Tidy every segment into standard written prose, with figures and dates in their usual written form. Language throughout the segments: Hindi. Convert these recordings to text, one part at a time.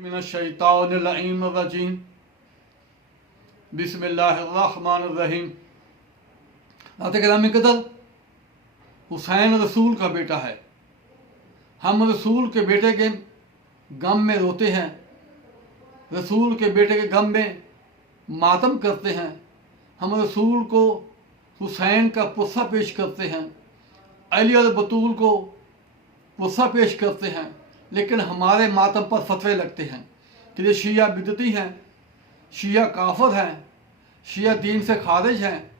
मिनश्शैतानिर्रजीम बिस्मिल्लाहिर्रहमानिर्रहीम। नाते कदर हुसैन रसूल का बेटा है। हम रसूल के बेटे के गम में रोते हैं, रसूल के बेटे के गम में मातम करते हैं। हम रसूल को हुसैन का पुस्सा पेश करते हैं, अली और बतूल को पुस्सा पेश करते हैं। लेकिन हमारे मातम पर फतवे लगते हैं कि ये शिया बिदती हैं, शिया काफिर हैं, शिया दीन से खारिज हैं।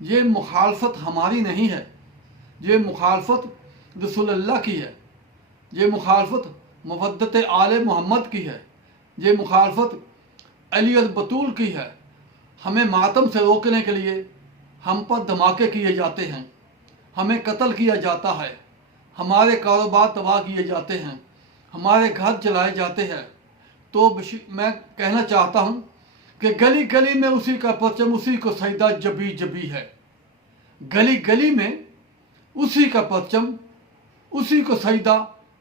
ये मुखालफत हमारी नहीं है, ये मुखालफत रसूलुल्लाह की है, ये मुखालफत मुवद्दत आले मोहम्मद की है, ये मुखालफत अली और बतूल की है। हमें मातम से रोकने के लिए हम पर धमाके किए जाते हैं, हमें कत्ल किया जाता है, हमारे कारोबार तबाह किए जाते हैं, हमारे घर जलाए जाते हैं। तो मैं कहना चाहता हूँ कि गली गली में उसी का परचम, उसी को सजदा जबी जबी है। गली गली में उसी का परचम, उसी को सजदा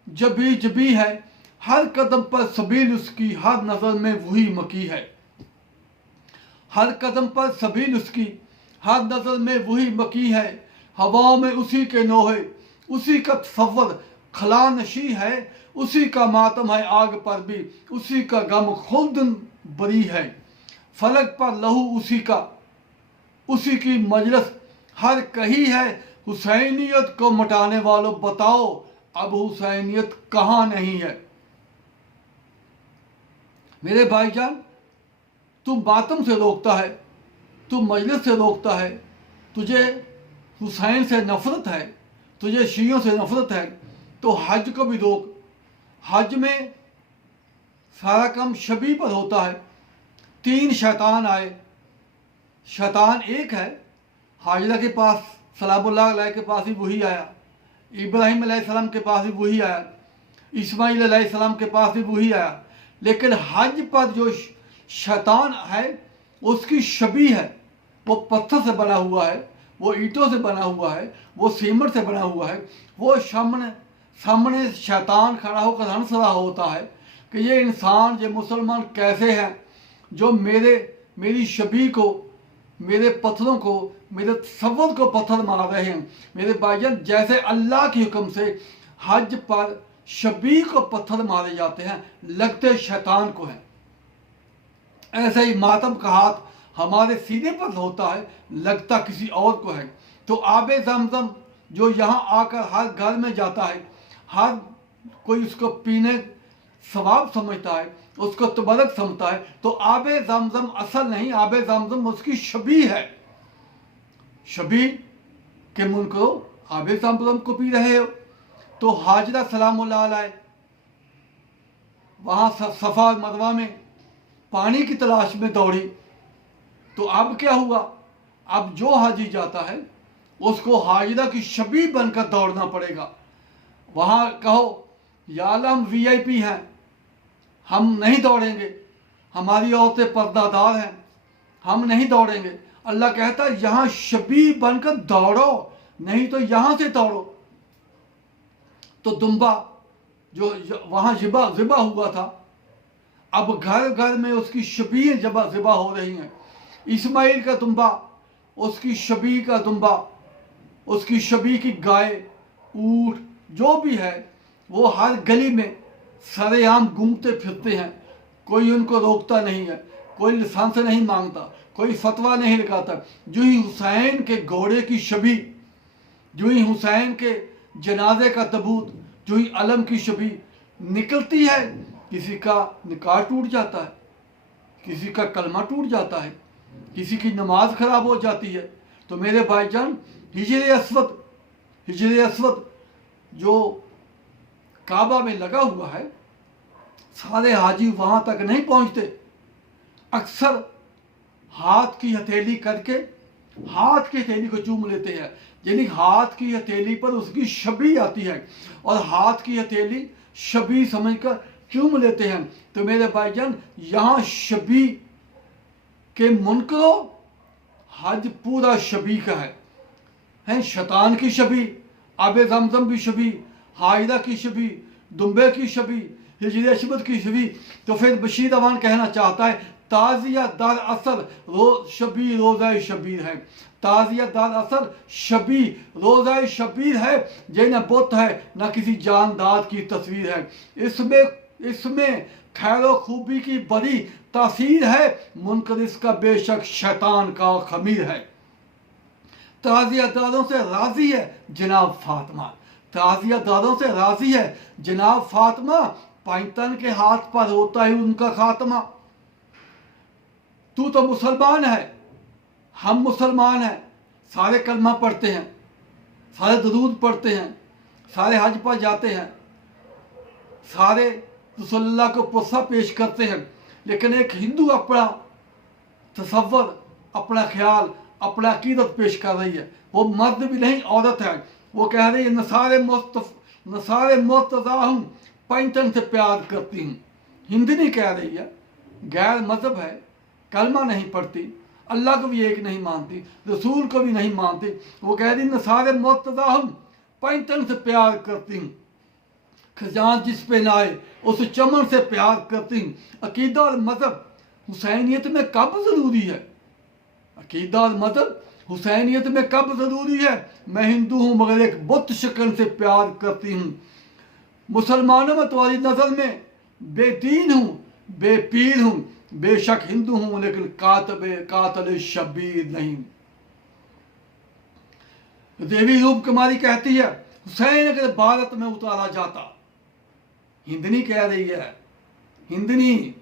जबी जबी है। हर कदम पर सबील उसकी, हर नज़र में वही मकी है। हर कदम पर सबील उसकी, हर नज़र में वही मकी है। हवाओं में उसी के नोहे, उसी का तसव्वुर खला नशी है। उसी का मातम है आग पर भी, उसी का गम खुद बरी है। फलक पर लहू उसी का, उसी की मजलिस हर कही है। हुसैनियत को मटाने वालों बताओ अब हुसैनियत कहाँ नहीं है। मेरे भाईजान, तू मातम से रोकता है, तू मजलिस से रोकता है, तुझे हुसैन से नफरत है, तुझे शियों से नफरत है, तो हज को भी रोक। हज में सारा काम शबी पर होता है। 3 शैतान आए, शैतान एक है, हाजरा के पास सलामुल्लाह अलैह के पास ही वही आया, इब्राहिम अलैहिस्सलाम के पास भी वही आया, इस्माइल अलैहिस्सलाम के पास भी वही आया। लेकिन हज पर जो शैतान है उसकी शबी है, वो पत्थर से बना हुआ है, वो ईंटों से बना हुआ है, वो सीमेंट से बना हुआ है। वो सामने शैतान खड़ा होकर हंस रहा होता है कि ये इंसान, ये मुसलमान कैसे हैं जो मेरी शबी को, मेरे पत्थरों को, मेरे तसव्वुर को पत्थर मार रहे हैं। मेरे भाईजान, जैसे अल्लाह के हुक्म से हज पर शबी को पत्थर मारे जाते हैं, लगते शैतान को हैं, ऐसे ही मातम का हाथ हमारे सीने पर होता है, लगता किसी और को है। तो आबे ज़मज़म जो यहाँ आकर हर घर में जाता है, हर कोई उसको पीने सवाब समझता है, उसको तबरक समझता है, तो आबे ज़मज़म असल नहीं, आबे ज़मज़म उसकी शबी है। शबी के मुनकरो आबे ज़मज़म को पी रहे हो। तो हाजरा सलामुल्लाह अलैह वहाँ सफ़ा मरवा में पानी की तलाश में दौड़ी। तो अब क्या हुआ, अब जो हाजी जाता है उसको हाजरा की शबी बनकर दौड़ना पड़ेगा। वहाँ कहो या अल्लाह हम VIP हैं, हम नहीं दौड़ेंगे, हमारी औरतें पर्दादार हैं, हम नहीं दौड़ेंगे। अल्लाह कहता है यहाँ शबी बनकर दौड़ो, नहीं तो यहाँ से दौड़ो। तो दुम्बा जो वहाँ ज़िबा हुआ था, अब घर घर में उसकी शबी ज़िबा हो रही हैं। इस्माइल का दुम्बा, उसकी शबी का दुम्बा, उसकी शबी की गाय, ऊँट जो भी है, वो हर गली में सरेआम घूमते फिरते हैं। कोई उनको रोकता नहीं है, कोई लाइसेंस नहीं मांगता, कोई फतवा नहीं लगाता। जो ही हुसैन के घोड़े की शबी, जो ही हुसैन के जनाजे का तबूत, जो ही अलम की शबी निकलती है, किसी का निकाह टूट जाता है, किसी का कलमा टूट जाता है, किसी की नमाज खराब हो जाती है। तो मेरे भाईजान, हिजर अस्वद जो काबा में लगा हुआ है, सारे हाजी वहाँ तक नहीं पहुँचते। अक्सर हाथ की हथेली करके हाथ की हथेली को चूम लेते हैं, यानी हाथ की हथेली पर उसकी शबी आती है और हाथ की हथेली शबी समझकर चूम लेते हैं। तो मेरे भाईजान, यहाँ शबी के मुनकरो हज पूरा शबी का है। शैतान की शबी, आबे ज़मज़म भी शबी, हाजरा की शबी, दुम्बे की शबी, हिजरी अशबत की ईस्वी। तो फिर बशीर अवान कहना चाहता है ताज़िया दर असर शबीर रोज़ा शबीर है। ताज़िया दर असर शबीर रोज़ा शबीर है, ये न बुत है न किसी जानदाद की तस्वीर है। इसमें खैर खूबी की बड़ी तासीर है, मुनकर इसका बेशक शैतान का खमीर है। ताज़िया दारों से राजी है जनाब फातिमा, ताज़िया दारों से राजी है जनाब फातिमा, पाइतन के हाथ पर होता है उनका खात्मा। तू तो मुसलमान है, हम मुसलमान हैं, सारे कलमा पढ़ते हैं, सारे दरूद पढ़ते हैं, सारे हज पर जाते हैं, सारे रसूलुल्लाह को पुस्सा पेश करते हैं, लेकिन एक हिंदू अपना तसव्वुर, अपना ख्याल, अपना अकीदत पेश कर रही है। वो मर्द भी नहीं औरत है। वो कह रही है नसारे मुर्तज़ा हूँ, पैंतन से प्यार करती हूँ। हिंदनी कह रही है, गैर मजहब है, कलमा नहीं पढ़ती, अल्लाह को भी एक नहीं मानती, रसूल को भी नहीं मानती। वो कह रही नसारे मुर्तज़ा हूँ, पैंतन से प्यार करती हूँ, खजान जिस पे लाए उस चमन से प्यार करती हूँ। अकीदा और मजहब हुसैनियत में कब ज़रूरी है? अकीदा और मजहब हुसैनियत में कब ज़रूरी है? मैं हिंदू हूँ मगर एक बुत शक्ल से प्यार करती हूँ। मुसलमानों में तुम्हारी नज़र में बेदीन हूँ, बेपीर हूँ, बेशक हिंदू हूँ लेकिन कातिल शबीर नहीं। देवी रूप कुमारी कहती है हुसैन अगर भारत में उतारा जाता। हिंदनी कह रही है, हिंदनी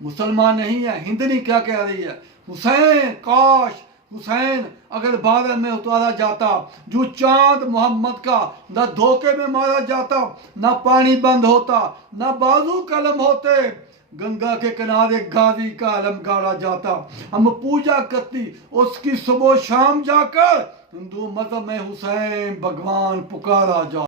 मुसलमान नहीं है, हिंदनी क्या कह रही है? हुसैन, काश हुसैन अगर भारत में उतारा जाता, जो चांद मोहम्मद का न धोखे में मारा जाता, न पानी बंद होता, न बाजू कलम होते, गंगा के किनारे गाजी का अलम गाड़ा जाता। हम पूजा करती उसकी सुबह शाम जाकर, हिंदू मजहब में हुसैन भगवान पुकारा जा।